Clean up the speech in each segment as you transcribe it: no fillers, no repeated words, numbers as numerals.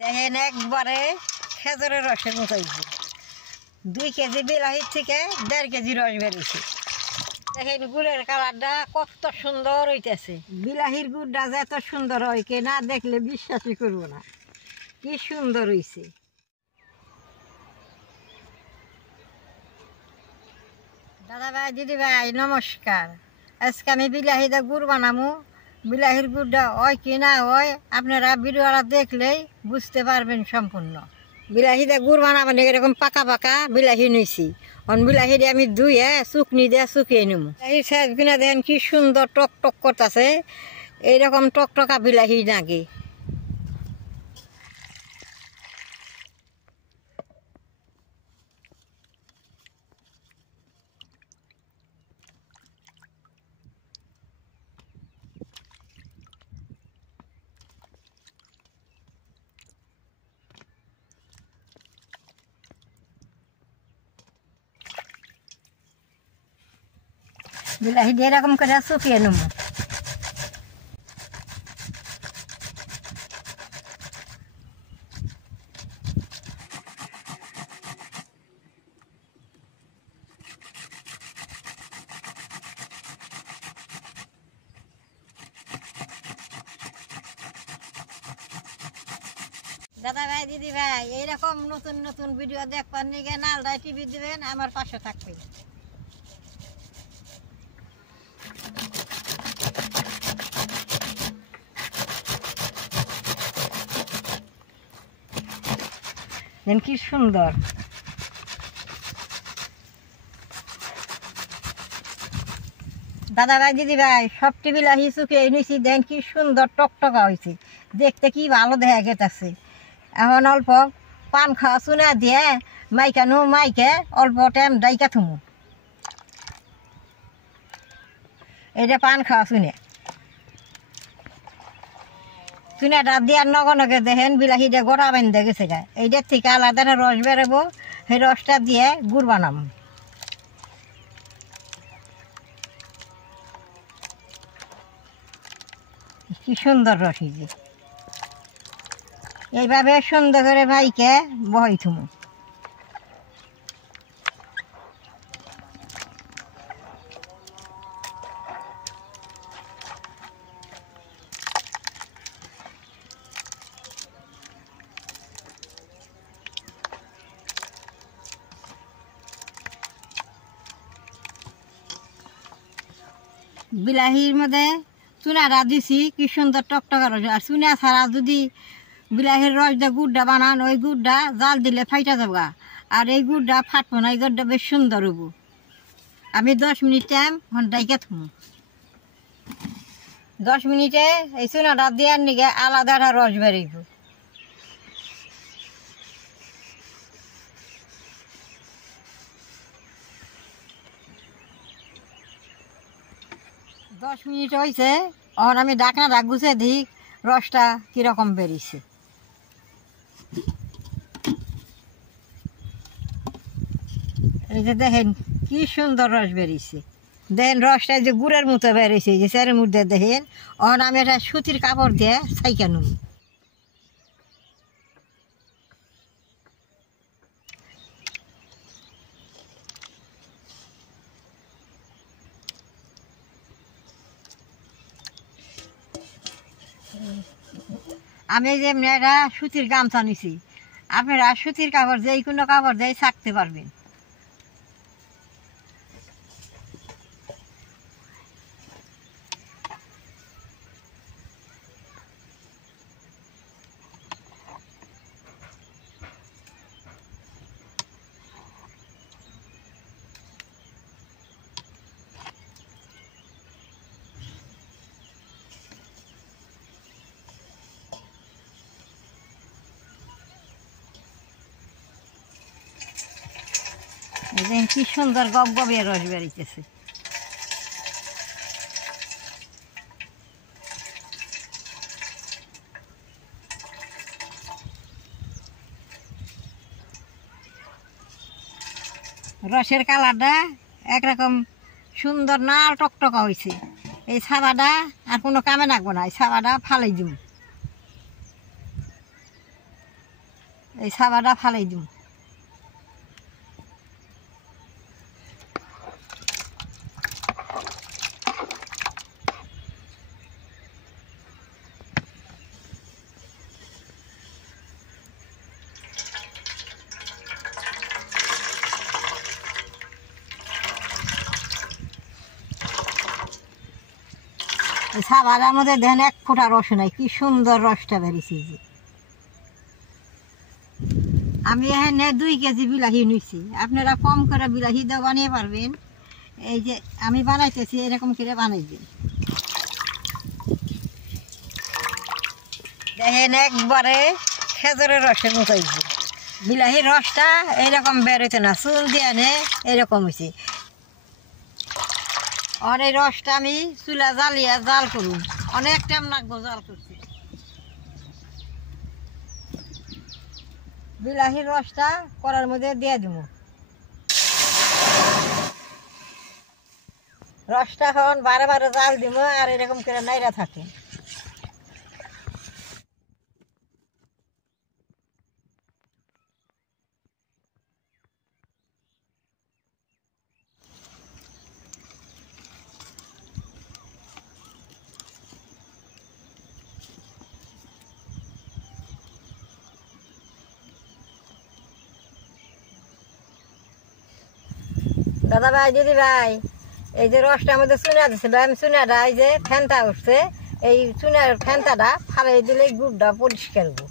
দেখেন একবারে খেজুরের রসের মতো হয়েছে। 2 কেজি বিলাহির থেকে 1.5 কেজি রস বেরিয়েছে। দেখেন গুড়ের কালারটা কত সুন্দর হইতেছে। বিলাহির গুড়টা যে এত সুন্দর হয় কে না দেখলে বিশ্বাসই করবো না, কি সুন্দর হয়েছে। দাদা ভাই দিদি ভাই নমস্কার। আজকে আমি বিলাহিটা গুড় বানাবো। বিলাহির গুড়টা হয় কি না হয় আপনারা ভিডিওটা দেখলেই বুঝতে পারবেন সম্পূর্ণ। বিলাহিটা গুড় বানাবেন এরকম পাকা পাকা বিলাহি নিয়েছি। বিলাহি দিয়ে আমি ধুয়ে শুকনি দিয়ে শুকিয়ে নেব। বিলাহির সাইজ কিনা দেখেন কি সুন্দর টক টক করতেছে, এইরকম টকটকা বিলাহি নাকি। বিলাহি দিয়ে এরকম করে শুকিয়ে নেব। দাদা ভাই দিদি ভাই এইরকম নতুন নতুন ভিডিও দেখবার নিয়ে নালদায় টিভি দিবেন, আমার পাশে থাকবে। দেন কি সুন্দর। দাদা ভাই দিদি ভাই সবটি বিলাহি শুকিয়ে নিয়েছি, দেন কি সুন্দর টকটকা হয়েছে, দেখতে কি ভালো দেখা গেছে। এখন অল্প পান খাওয়া চুনা দিয়ে মাইকানো মাইকে অল্প টাইম ডাইকা থুমু। এইটা পান খাওয়া চুনাটা দিয়ার নগে নগে দেখেন বিলাহিটা গোড়া বেঁধে গেছে গা। এইটার থেকে আলাদা রস বেরোবো, সেই রসটা দিয়ে গুড় বানাবো। কি সুন্দর রস হয়েছে। এইভাবে সুন্দর করে ভাইকে বহাই থুমু। বিলাহির মধ্যে চুনাটা দিছি, কি সুন্দর টকটকা রস। আর চুনা ছাড়া যদি বিলাহির রস দিয়ে গুড়টা বানান, ওই গুড়টা জাল দিলে ফাইটা যাবো। আর এই গুড়টা ফাটবো না, এই গুড়টা বেশ সুন্দর হবো। আমি 10 মিনিট টাইম ঘন্টাইকে থুমু। 10 মিনিটে এই চুনাটা দেওয়ার নিগে আলাদা একটা রস বেরোইব। দশ মিনিট হয়েছে, এখন আমি ঢাকনাটা গুছে দিই রসটা কিরকম বেরিয়েছে। এই যে দেখেন কি সুন্দর রস বেরিয়েছে। দেখেন রসটা যে গুড়ের মতো বেরিয়েছে, যে চারের মধ্যে দেখেন। এখন আমি একটা সুতির কাপড় দিয়ে ছাইকা নেব। আমি যে একটা সুতির গামছা নিছি, আপনারা সুতির কাপড় যে কোনো কাপড় দিয়ে ছাকতে পারবেন। দেখেন কি সুন্দর গপ গপিয়ে রস বেরিয়েছে। রসের কালারটা একরকম সুন্দর নাল টকটকা হয়েছে। এই ছাবাটা আর কোনো কামে লাগবো না, এই ছাবাটা ফালাই দিব। এই সাবাটা ফালাই দিব। এই সাবাটার মধ্যে দেখেন এক ফোঁটা রস নাই, কি সুন্দর রসটা বেরিয়েছে। যে আমি এখানে 2 কেজি বিলাহি নিয়েছি, আপনারা কম করে বিলাহি দিয়ে বানিয়ে পারবেন। এই যে আমি বানাইতেছি, এরকম করে বানাইবেন। দেখেন একবারে খেজুরের রসের মতো হয়েছে। বিলাহির রসটা এইরকম বেরোতে না, চুল দিয়ে নে এরকম হয়েছে। আর এই রসটা আমি চুলা জ্বালিয়ে জাল করুন, অনেক টাইম লাগবো জাল করছি। বিলাহির রসটা করার মধ্যে দিয়ে দিব। রসটা এখন বারে বারে জাল দিব, আর এরকম করে নাইরা থাকে। দাদা ভাই, দিদি ভাই, এই যে রসটার মধ্যে চুনা দিছিল, আমি চুনাটা এই যে ফেনটা উঠছে, এই চুনার ফেনটাটা ফালাই দিলে গুড়টা পরিষ্কার হবো।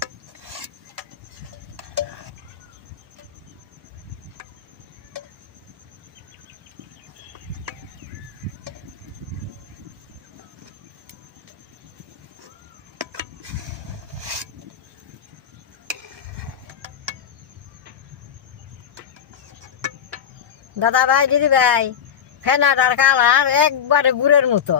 দাদা ভাই, দিদি ভাই, ফেনাটার কালার একবারে গুড়ের মতো।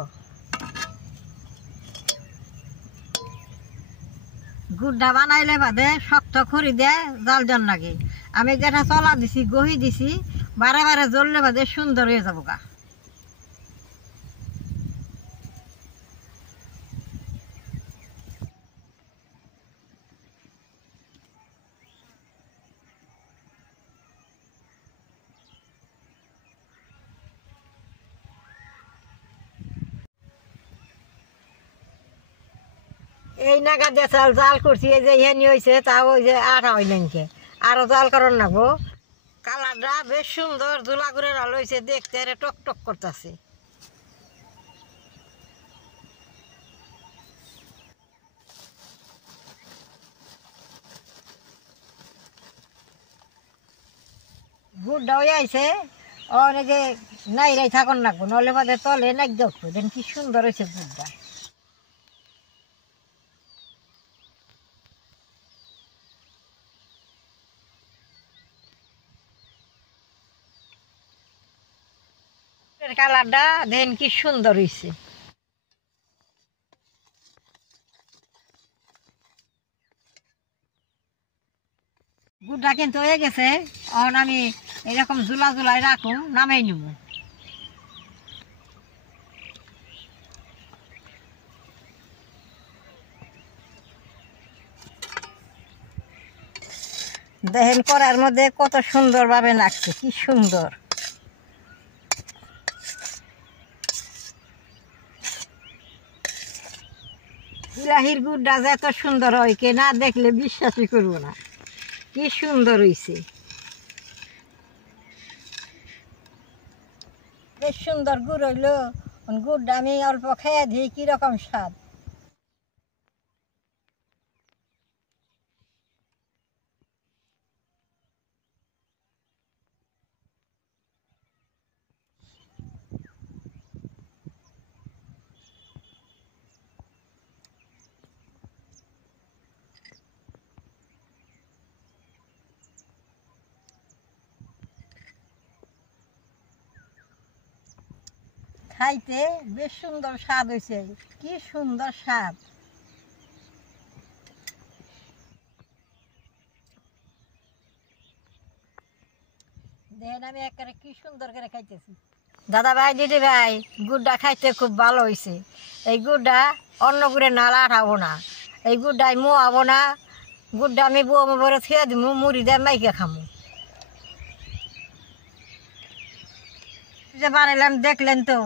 গুড়টা বানাইলে বাদে শক্ত খড়ি দেয়, জাল জন লাগে। আমি যেটা চলা দিছি, গহি দিছি, বারে বারে জ্বললে বাদে সুন্দর হয়ে যাবো গা। এই নাগা দিয়ে চাল জাল করছি, এই যে হেনি হয়েছে, তাও ওই যে আটা হয় নাকি, আরো জাল করার নাগবো। কালারটা বেশ সুন্দর, জোলা করে আলো হয়েছে, দেখতে টক টক করতেছে। গুড়টা হয়ে আইছে, অনেক যে নাইরাই থাকুন নাগবো, নলে বাদে তলে নাক দেখবো। দেন কি সুন্দর হয়েছে গুড়টা। কালারটা দেন কি সুন্দর হয়েছে। গুড়টা কিন্তু হয়ে গেছে, এখন আমি এরকম জুলা জুলাই রাখুন, নামাই নিব। দেখেন করার মধ্যে কত সুন্দর ভাবে লাগছে, কি সুন্দর। বিলাহির গুড়টা যে এত সুন্দর হয়, কে না দেখলে বিশ্বাসই করবো না, কি সুন্দর হয়েছে। বেশ সুন্দর গুড় হইলো। গুড়টা আমি অল্প খেয়ে দিই, কিরকম স্বাদ। খাইতে বেশ সুন্দর স্বাদ হয়েছে, কি সুন্দর স্বাদ। দেখেন আমি একেবারে কি সুন্দর করে খাইতেছি। দাদা ভাই, দিদি ভাই, গুড়টা খাইতে খুব ভালো হয়েছে। এই গুড়টা অন্য গুড়ে নালা আঠাবো না, এই গুড়টাই মোয়াবো না, গুড়টা আমি বউ বরে খেয়ে দিব, মুড়ি দিয়ে মাইকে খামু। যে বানাইলাম দেখলেন তো,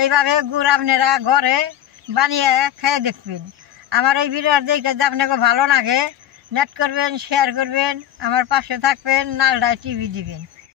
এইভাবে গুড় আপনারা ঘরে বানিয়ে খেয়ে দেখবেন। আমার এই ভিডিও দেখে যদি আপনাকে ভালো লাগে, নেট করবেন, শেয়ার করবেন, আমার পাশে থাকবেন, নালডায় টিভি দিবেন।